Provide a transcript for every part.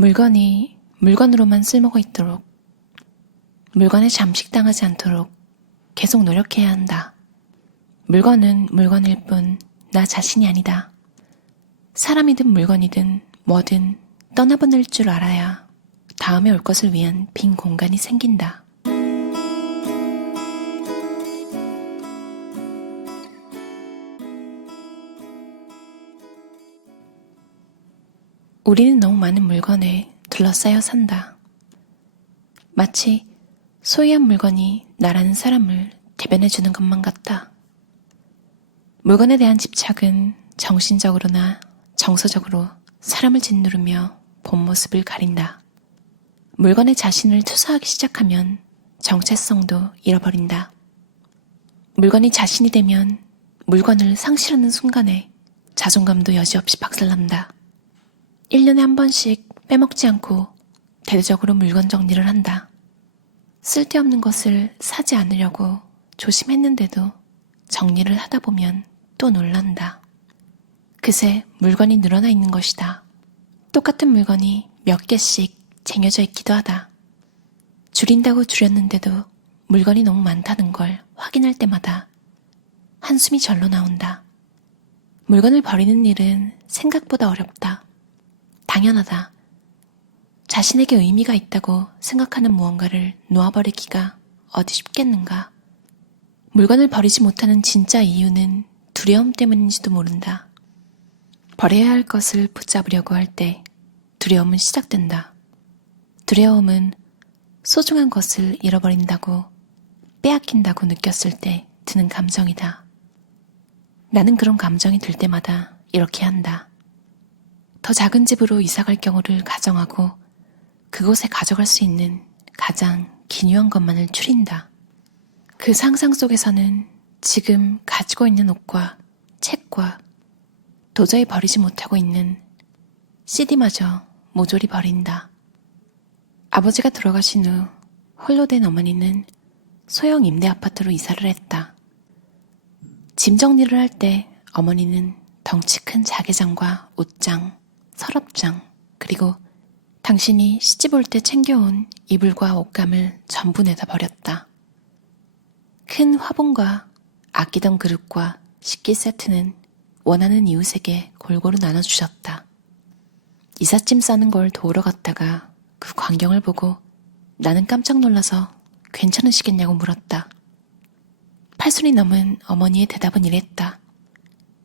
물건이 물건으로만 쓸모가 있도록, 물건에 잠식당하지 않도록 계속 노력해야 한다. 물건은 물건일 뿐 나 자신이 아니다. 사람이든 물건이든 뭐든 떠나보낼 줄 알아야 다음에 올 것을 위한 빈 공간이 생긴다. 우리는 너무 많은 물건에 둘러싸여 산다. 마치 소유한 물건이 나라는 사람을 대변해주는 것만 같다. 물건에 대한 집착은 정신적으로나 정서적으로 사람을 짓누르며 본 모습을 가린다. 물건에 자신을 투사하기 시작하면 정체성도 잃어버린다. 물건이 자신이 되면 물건을 상실하는 순간에 자존감도 여지없이 박살난다. 1년에 한 번씩 빼먹지 않고 대대적으로 물건 정리를 한다. 쓸데없는 것을 사지 않으려고 조심했는데도 정리를 하다 보면 또 놀란다. 그새 물건이 늘어나 있는 것이다. 똑같은 물건이 몇 개씩 쟁여져 있기도 하다. 줄인다고 줄였는데도 물건이 너무 많다는 걸 확인할 때마다 한숨이 절로 나온다. 물건을 버리는 일은 생각보다 어렵다. 당연하다. 자신에게 의미가 있다고 생각하는 무언가를 놓아버리기가 어디 쉽겠는가. 물건을 버리지 못하는 진짜 이유는 두려움 때문인지도 모른다. 버려야 할 것을 붙잡으려고 할 때 두려움은 시작된다. 두려움은 소중한 것을 잃어버린다고, 빼앗긴다고 느꼈을 때 드는 감정이다. 나는 그런 감정이 들 때마다 이렇게 한다. 더 작은 집으로 이사갈 경우를 가정하고 그곳에 가져갈 수 있는 가장 기묘한 것만을 추린다. 그 상상 속에서는 지금 가지고 있는 옷과 책과 도저히 버리지 못하고 있는 CD마저 모조리 버린다. 아버지가 돌아가신 후 홀로 된 어머니는 소형 임대 아파트로 이사를 했다. 짐 정리를 할 때 어머니는 덩치 큰 자개장과 옷장, 서랍장, 그리고 당신이 시집 올 때 챙겨온 이불과 옷감을 전부 내다 버렸다. 큰 화분과 아끼던 그릇과 식기 세트는 원하는 이웃에게 골고루 나눠주셨다. 이삿짐 싸는 걸 도우러 갔다가 그 광경을 보고 나는 깜짝 놀라서 괜찮으시겠냐고 물었다. 팔순이 넘은 어머니의 대답은 이랬다.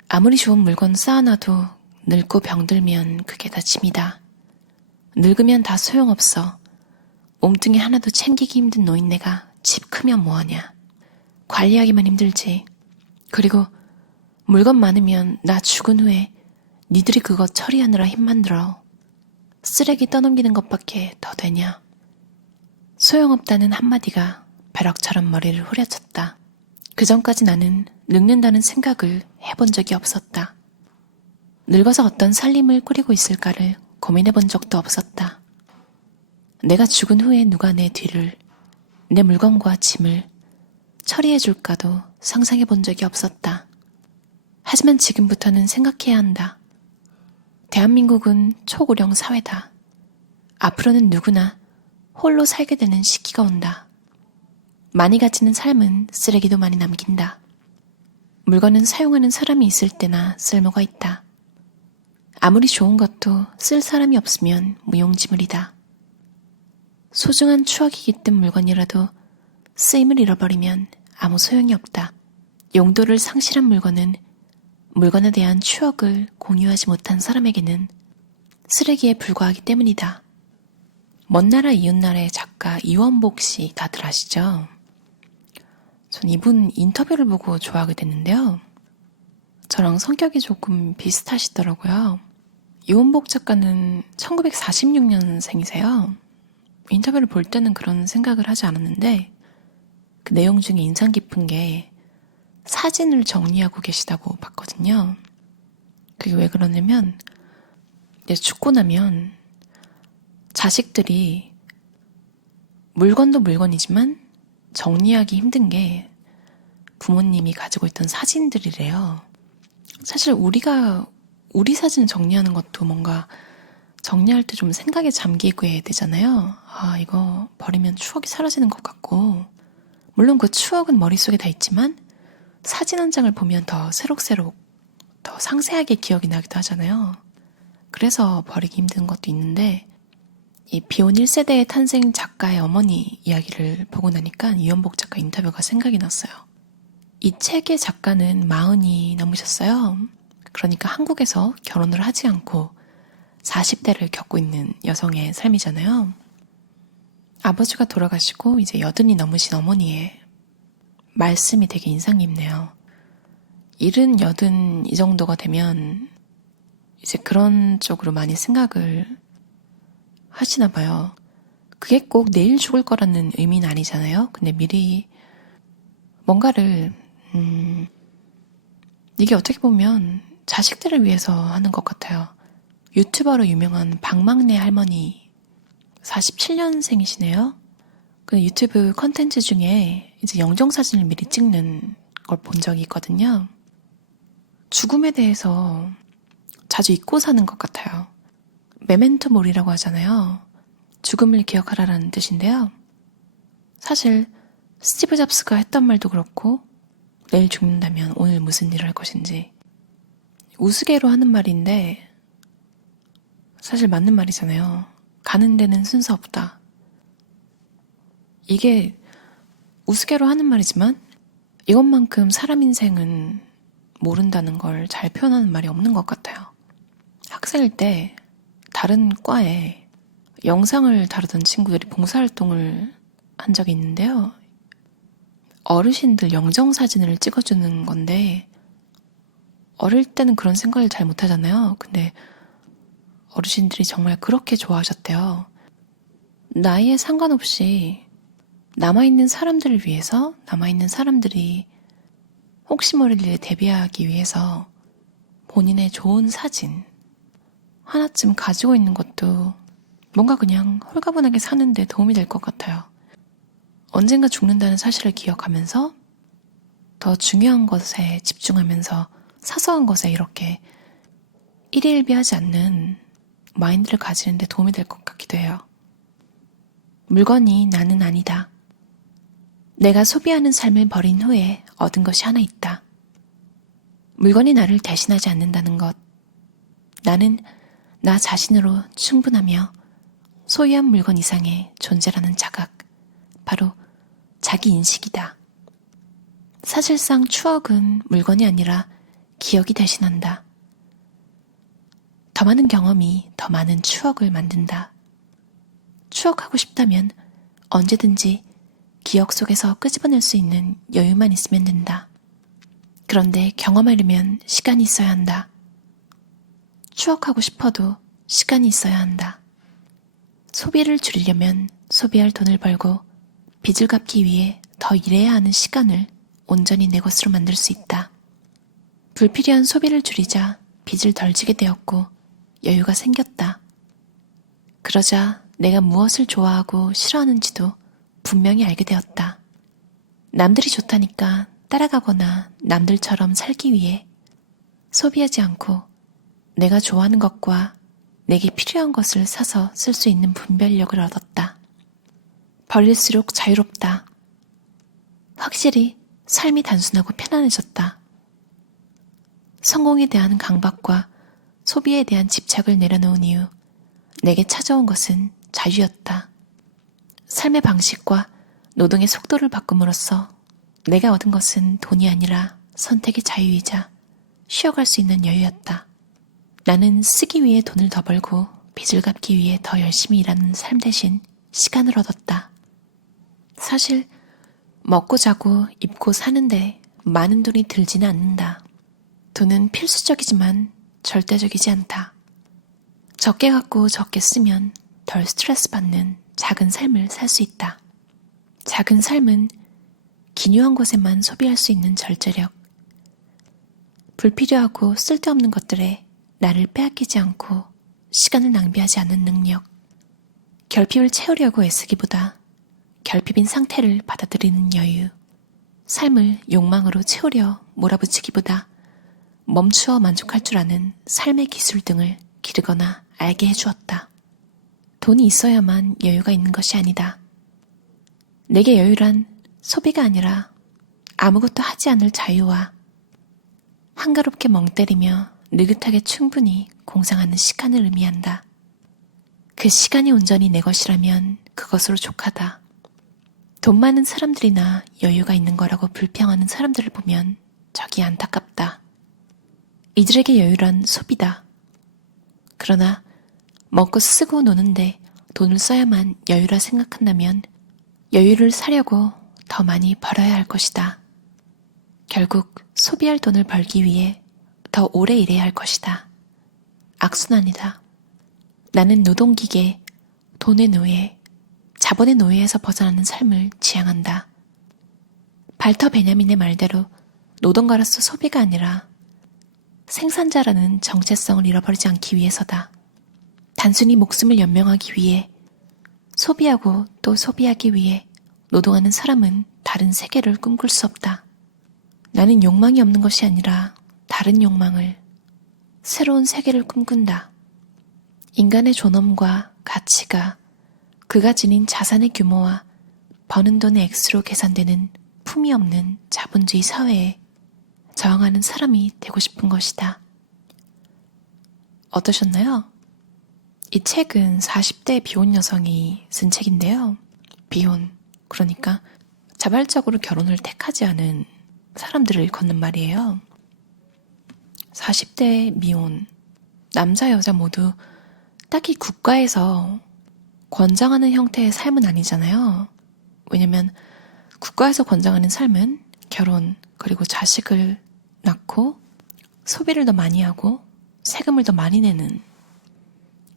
아무리 좋은 물건 쌓아놔도 늙고 병들면 그게 다 짐이다. 늙으면 다 소용없어. 몸뚱이 하나도 챙기기 힘든 노인네가 집 크면 뭐하냐. 관리하기만 힘들지. 그리고 물건 많으면 나 죽은 후에 니들이 그거 처리하느라 힘만 들어. 쓰레기 떠넘기는 것밖에 더 되냐. 소용없다는 한마디가 벼락처럼 머리를 후려쳤다. 그전까지 나는 늙는다는 생각을 해본 적이 없었다. 늙어서 어떤 살림을 꾸리고 있을까를 고민해본 적도 없었다. 내가 죽은 후에 누가 내 뒤를, 내 물건과 짐을 처리해줄까도 상상해본 적이 없었다. 하지만 지금부터는 생각해야 한다. 대한민국은 초고령 사회다. 앞으로는 누구나 홀로 살게 되는 시기가 온다. 많이 가지는 삶은 쓰레기도 많이 남긴다. 물건은 사용하는 사람이 있을 때나 쓸모가 있다. 아무리 좋은 것도 쓸 사람이 없으면 무용지물이다. 소중한 추억이 깃든 물건이라도 쓰임을 잃어버리면 아무 소용이 없다. 용도를 상실한 물건은 물건에 대한 추억을 공유하지 못한 사람에게는 쓰레기에 불과하기 때문이다. 먼 나라 이웃나라의 작가 이원복 씨 다들 아시죠? 전 이분 인터뷰를 보고 좋아하게 됐는데요. 저랑 성격이 조금 비슷하시더라고요. 이원복 작가는 1946년생이세요. 인터뷰를 볼 때는 그런 생각을 하지 않았는데 그 내용 중에 인상 깊은 게 사진을 정리하고 계시다고 봤거든요. 그게 왜 그러냐면 이제 죽고 나면 자식들이 물건도 물건이지만 정리하기 힘든 게 부모님이 가지고 있던 사진들이래요. 사실 우리 사진 정리하는 것도 뭔가 정리할 때 좀 생각에 잠기고 해야 되잖아요. 아, 이거 버리면 추억이 사라지는 것 같고, 물론 그 추억은 머릿속에 다 있지만 사진 한 장을 보면 더 새록새록, 더 상세하게 기억이 나기도 하잖아요. 그래서 버리기 힘든 것도 있는데, 이 비혼 1세대의 탄생 작가의 어머니 이야기를 보고 나니까 이연복 작가 인터뷰가 생각이 났어요. 이 책의 작가는 40이 넘으셨어요. 그러니까 한국에서 결혼을 하지 않고 40대를 겪고 있는 여성의 삶이잖아요. 아버지가 돌아가시고 이제 80이 넘으신 어머니의 말씀이 되게 인상 깊네요. 70, 80 이 정도가 되면 이제 그런 쪽으로 많이 생각을 하시나 봐요. 그게 꼭 내일 죽을 거라는 의미는 아니잖아요. 근데 미리 뭔가를 이게 어떻게 보면 자식들을 위해서 하는 것 같아요. 유튜버로 유명한 박막내 할머니 47년생이시네요. 그 유튜브 컨텐츠 중에 이제 영정사진을 미리 찍는 걸 본 적이 있거든요. 죽음에 대해서 자주 잊고 사는 것 같아요. 메멘토 모리라고 하잖아요. 죽음을 기억하라라는 뜻인데요. 사실 스티브 잡스가 했던 말도 그렇고 내일 죽는다면 오늘 무슨 일을 할 것인지 우스개로 하는 말인데 사실 맞는 말이잖아요. 가는 데는 순서 없다. 이게 우스개로 하는 말이지만 이것만큼 사람 인생은 모른다는 걸 잘 표현하는 말이 없는 것 같아요. 학생일 때 다른 과에 영상을 다루던 친구들이 봉사활동을 한 적이 있는데요. 어르신들 영정사진을 찍어주는 건데 어릴 때는 그런 생각을 잘 못하잖아요. 근데 어르신들이 정말 그렇게 좋아하셨대요. 나이에 상관없이 남아있는 사람들을 위해서 남아있는 사람들이 혹시 모를 일에 대비하기 위해서 본인의 좋은 사진 하나쯤 가지고 있는 것도 뭔가 그냥 홀가분하게 사는데 도움이 될 것 같아요. 언젠가 죽는다는 사실을 기억하면서 더 중요한 것에 집중하면서 사소한 것에 이렇게 일희일비하지 않는 마인드를 가지는 데 도움이 될 것 같기도 해요. 물건이 나는 아니다. 내가 소비하는 삶을 버린 후에 얻은 것이 하나 있다. 물건이 나를 대신하지 않는다는 것. 나는 나 자신으로 충분하며 소유한 물건 이상의 존재라는 자각. 바로 자기 인식이다. 사실상 추억은 물건이 아니라 기억이 대신한다. 더 많은 경험이 더 많은 추억을 만든다. 추억하고 싶다면 언제든지 기억 속에서 끄집어낼 수 있는 여유만 있으면 된다. 그런데 경험하려면 시간이 있어야 한다. 추억하고 싶어도 시간이 있어야 한다. 소비를 줄이려면 소비할 돈을 벌고 빚을 갚기 위해 더 일해야 하는 시간을 온전히 내 것으로 만들 수 있다. 불필요한 소비를 줄이자 빚을 덜 지게 되었고 여유가 생겼다. 그러자 내가 무엇을 좋아하고 싫어하는지도 분명히 알게 되었다. 남들이 좋다니까 따라가거나 남들처럼 살기 위해 소비하지 않고 내가 좋아하는 것과 내게 필요한 것을 사서 쓸 수 있는 분별력을 얻었다. 벌릴수록 자유롭다. 확실히 삶이 단순하고 편안해졌다. 성공에 대한 강박과 소비에 대한 집착을 내려놓은 이후 내게 찾아온 것은 자유였다. 삶의 방식과 노동의 속도를 바꿈으로써 내가 얻은 것은 돈이 아니라 선택의 자유이자 쉬어갈 수 있는 여유였다. 나는 쓰기 위해 돈을 더 벌고 빚을 갚기 위해 더 열심히 일하는 삶 대신 시간을 얻었다. 사실 먹고 자고 입고 사는데 많은 돈이 들지는 않는다. 돈은 필수적이지만 절대적이지 않다. 적게 갖고 적게 쓰면 덜 스트레스 받는 작은 삶을 살 수 있다. 작은 삶은 기묘한 것에만 소비할 수 있는 절제력, 불필요하고 쓸데없는 것들에 나를 빼앗기지 않고 시간을 낭비하지 않는 능력, 결핍을 채우려고 애쓰기보다 결핍인 상태를 받아들이는 여유, 삶을 욕망으로 채우려 몰아붙이기보다 멈추어 만족할 줄 아는 삶의 기술 등을 기르거나 알게 해주었다. 돈이 있어야만 여유가 있는 것이 아니다. 내게 여유란 소비가 아니라 아무것도 하지 않을 자유와 한가롭게 멍 때리며 느긋하게 충분히 공상하는 시간을 의미한다. 그 시간이 온전히 내 것이라면 그것으로 족하다. 돈 많은 사람들이나 여유가 있는 거라고 불평하는 사람들을 보면 적이 안타깝다. 이들에게 여유란 소비다. 그러나 먹고 쓰고 노는데 돈을 써야만 여유라 생각한다면 여유를 사려고 더 많이 벌어야 할 것이다. 결국 소비할 돈을 벌기 위해 더 오래 일해야 할 것이다. 악순환이다. 나는 노동기계, 돈의 노예, 자본의 노예에서 벗어나는 삶을 지향한다. 발터 베냐민의 말대로 노동가로서 소비가 아니라 생산자라는 정체성을 잃어버리지 않기 위해서다. 단순히 목숨을 연명하기 위해 소비하고 또 소비하기 위해 노동하는 사람은 다른 세계를 꿈꿀 수 없다. 나는 욕망이 없는 것이 아니라 다른 욕망을, 새로운 세계를 꿈꾼다. 인간의 존엄과 가치가 그가 지닌 자산의 규모와 버는 돈의 액수로 계산되는 품이 없는 자본주의 사회에 저항하는 사람이 되고 싶은 것이다. 어떠셨나요? 이 책은 40대 비혼 여성이 쓴 책인데요. 비혼, 그러니까 자발적으로 결혼을 택하지 않은 사람들을 일컫는 말이에요. 40대 미혼, 남자 여자 모두 딱히 국가에서 권장하는 형태의 삶은 아니잖아요. 왜냐면 국가에서 권장하는 삶은 결혼, 그리고 자식을 낳고 소비를 더 많이 하고 세금을 더 많이 내는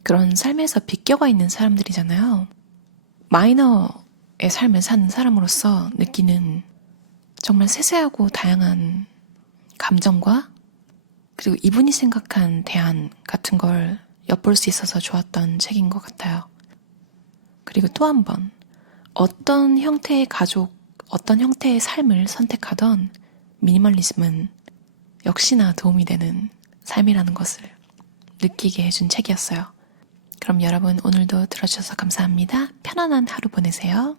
그런 삶에서 비껴가 있는 사람들이잖아요. 마이너의 삶을 사는 사람으로서 느끼는 정말 세세하고 다양한 감정과 그리고 이분이 생각한 대안 같은 걸 엿볼 수 있어서 좋았던 책인 것 같아요. 그리고 또 한 번, 어떤 형태의 가족, 어떤 형태의 삶을 선택하던 미니멀리즘은 역시나 도움이 되는 삶이라는 것을 느끼게 해준 책이었어요. 그럼 여러분 오늘도 들어주셔서 감사합니다. 편안한 하루 보내세요.